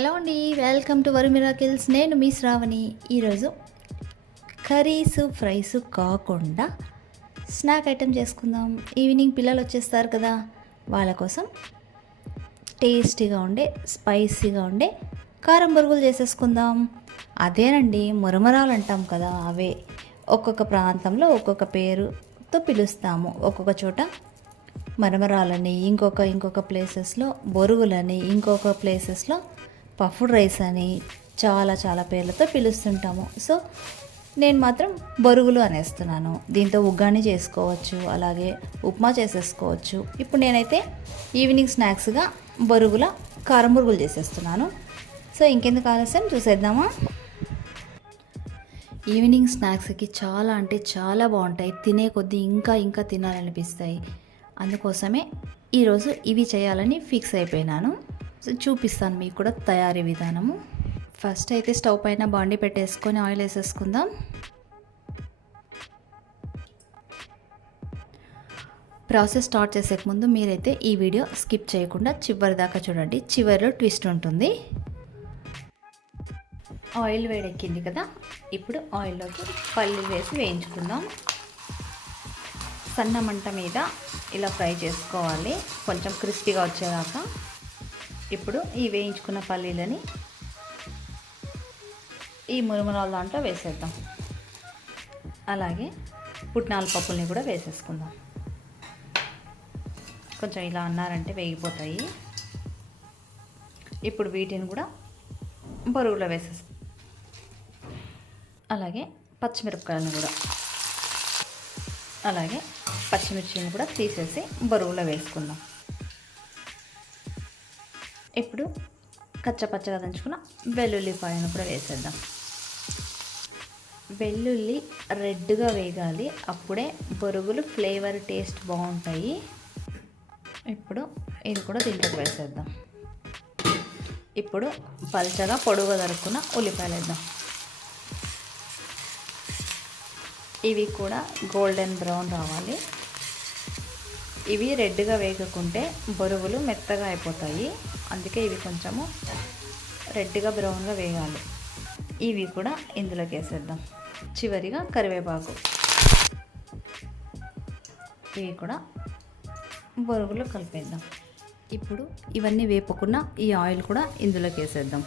Hello అండి welcome to వరు miracles. నేను మీ శ్రావణి. ఈరోజు కర్రీస్ ఫ్రైస్ కాకుండా స్నాక్ ఐటెం చేసుకుందాం. ఈవినింగ్ పిల్లలు వచ్చేస్తారు కదా వాళ్ళ కోసం టేస్టీగా ఉండే స్పైసీగా ఉండే కారం బొరుగులు చేసేసుకుందాం. అదేనండి మురమరాలు అంటాం కదా అవే. ఒక్కొక్క ప్రాంతంలో ఒక్కొక్క పేరుతో పిలుస్తాము. ఒక్కొక్క చోట మరమరాలని ఇంకొక ఇంకొక ప్లేసెస్లో బొరుగులని ఇంకొక ప్లేసెస్లో పఫ్డ్ రైస్ అని చాలా చాలా పేర్లతో పిలుస్తుంటాము. సో నేను మాత్రం బరుగులు అనేస్తున్నాను. దీంతో ఉగ్గాని చేసుకోవచ్చు అలాగే ఉప్మా చేసేసుకోవచ్చు. ఇప్పుడు నేనైతే ఈవినింగ్ స్నాక్స్గా బరుగుల కారం బొరుగులు చేసేస్తున్నాను. సో ఇంకెందుకు ఆలస్యం? చూసేద్దామా? ఈవినింగ్ స్నాక్స్కి చాలా అంటే చాలా బాగుంటాయి. తినే కొద్దీ ఇంకా ఇంకా తినాలనిపిస్తాయి. అందుకోసమే ఈరోజు ఇవి చేయాలని ఫిక్స్ అయిపోయినాను. చూపిస్తాను మీకు కూడా తయారీ విధానము. ఫస్ట్ అయితే స్టవ్ పైన బాండి పెట్టేసుకొని ఆయిల్ వేసేసుకుందాం. ప్రాసెస్ స్టార్ట్ చేసే ముందు మీరైతే ఈ వీడియో స్కిప్ చేయకుండా చివరి దాకా చూడండి. చివరిలో ట్విస్ట్ ఉంటుంది. ఆయిల్ వేడెక్కింది కదా? ఇప్పుడు ఆయిల్లోకి పల్లీలు వేసి వేయించుకుందాం. సన్న మంట మీద ఇలా ఫ్రై చేసుకోవాలి. కొంచెం క్రిస్పీగా వచ్చేదాకా. ఇప్పుడు ఈ వేయించుకున్న పల్లీలని ఈ మురుమురాల దాంట్లో వేసేద్దాం. అలాగే పుట్నాల పప్పుల్ని కూడా వేసేసుకుందాం. కొంచెం ఇలా అన్నారంటే వేగిపోతాయి. ఇప్పుడు వీటిని కూడా బరువులో వేసేస్తాం అలాగే పచ్చిమిరపకాయలను కూడా. అలాగే పచ్చిమిర్చిని కూడా తీసేసి బరువులో వేసుకుందాం. ఇప్పుడు కచ్చపచ్చగా దంచుకున్న వెల్లుల్లిపాయను కూడా వేసేద్దాం. వెల్లుల్లి రెడ్గా వేగాలి. అప్పుడే బొరుగులు ఫ్లేవర్ టేస్ట్ బాగుంటాయి. ఇప్పుడు ఇది కూడా దీంట్లోకి వేసేద్దాం. ఇప్పుడు పల్చగా పొడుగు దొరుకున్న ఉల్లిపాయలు వేద్దాం. ఇవి కూడా గోల్డెన్ బ్రౌన్ రావాలి. ఇవి రెడ్గా వేగకుంటే బొరుగులు మెత్తగా అయిపోతాయి. అందుకే ఇవి కొంచెము రెడ్గా బ్రౌన్గా వేగాలి. ఇవి కూడా ఇందులోకి వేసేద్దాం. చివరిగా కరివేపాకు. ఇవి కూడా బొరుగులు కలిపేద్దాం. ఇప్పుడు ఇవన్నీ వేపుకున్న ఈ ఆయిల్ కూడా ఇందులోకి వేసేద్దాం.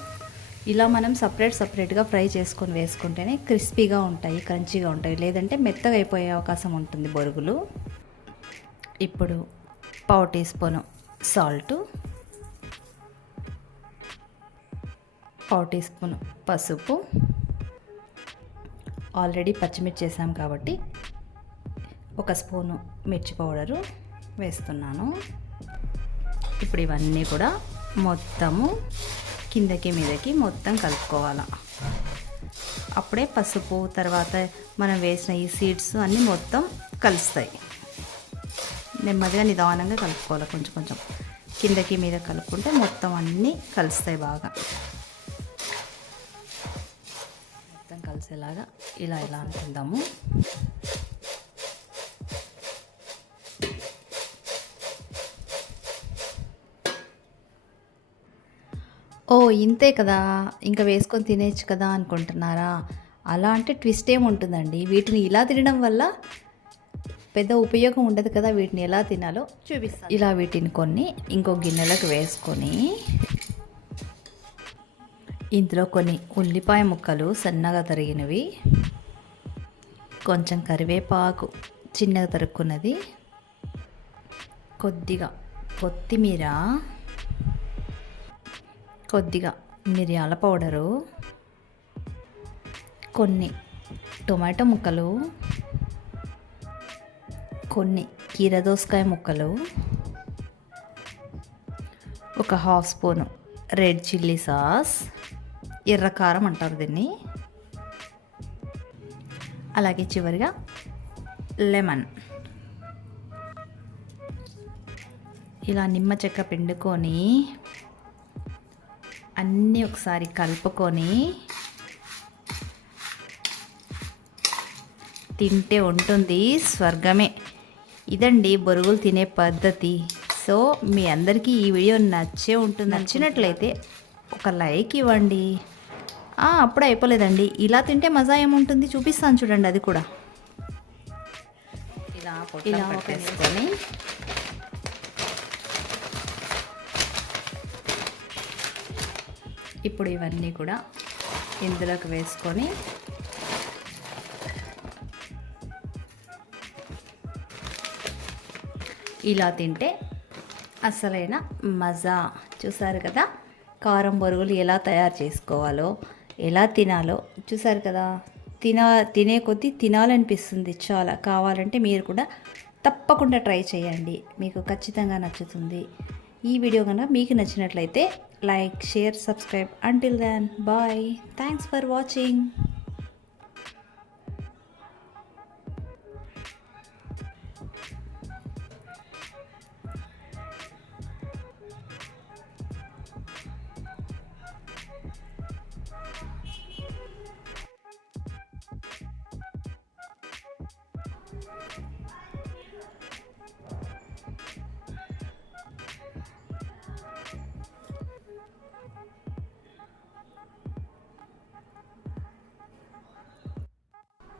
ఇలా మనం సపరేట్ సపరేట్గా ఫ్రై చేసుకొని వేసుకుంటేనే క్రిస్పీగా ఉంటాయి క్రంచీగా ఉంటాయి. లేదంటే మెత్తగా అయిపోయే అవకాశం ఉంటుంది బొరుగులు. ఇప్పుడు పావు టీ స్పూను సాల్టు పావు టీ స్పూన్ పసుపు. ఆల్రెడీ పచ్చిమిర్చి వేసాం కాబట్టి ఒక స్పూను మిర్చి పౌడరు వేస్తున్నాను. ఇప్పుడు ఇవన్నీ కూడా మొత్తము కిందకి మీదకి మొత్తం కలుపుకోవాలి. అప్పుడే పసుపు తర్వాత మనం వేసిన ఈ సీడ్స్ అన్నీ మొత్తం కలుస్తాయి. నెమ్మదిగా నిదానంగా కలుపుకోవాలి. కొంచెం కొంచెం కిందకి మీద కలుపుకుంటే మొత్తం అన్నీ కలుస్తాయి బాగా. మొత్తం కలిసేలాగా ఇలా ఇలా అనుకుందాము. ఓ ఇంతే కదా. ఇంకా వేసుకొని తినేయచ్చు కదా అనుకుంటున్నారా? అలా అంటే ట్విస్ట్ ఏముంటుందండి? వీటిని ఇలా తినడం వల్ల పెద్ద ఉపయోగం ఉండదు కదా వీటిని ఎలా తినాలో. చూపిస్తాను. ఇలా వీటిని కొన్ని ఇంకో గిన్నెలకు వేసుకొని ఇందులో కొన్ని ఉల్లిపాయ ముక్కలు సన్నగా తరిగినవి కొంచెం కరివేపాకు చిన్నగా తరుక్కున్నది కొద్దిగా కొత్తిమీర కొద్దిగా మిరియాల పౌడరు కొన్ని టొమాటో ముక్కలు కొన్ని కీరదోసకాయ ముక్కలు ఒక half spoon red chilli sauce ఎర్రకారం అంటారు దీన్ని. అలాగే చివరిగా లెమన్. ఇలా నిమ్మ చెక్క పిండుకొని అన్నీ ఒకసారి కలుపుకొని తింటే ఉంటుంది స్వర్గమే. ఇదండి బొరుగులు తినే పద్ధతి. సో మీ అందరికీ ఈ వీడియో నచ్చే ఉంటుంది నచ్చినట్లయితే ఒక లైక్ ఇవ్వండి. అప్పుడే అయిపోలేదండి. ఇలా తింటే మజా ఏముంటుంది? చూపిస్తాను చూడండి అది కూడా. ఇలా పట్టేసుకొని. ఇప్పుడు ఇవన్నీ కూడా ఇందులోకి వేసుకొని ఇలా తింటే అసలైన మజా. చూసారు కదా? కారం బొరుగులు ఎలా తయారు చేసుకోవాలో ఎలా తినాలో. చూసారు కదా? తిన తినే కొద్దీ తినాలనిపిస్తుంది చాలా. కావాలంటే మీరు కూడా తప్పకుండా ట్రై చేయండి. మీకు ఖచ్చితంగా నచ్చుతుంది. ఈ వీడియో కనుక మీకు నచ్చినట్లయితే like share subscribe. Until then bye thanks for watching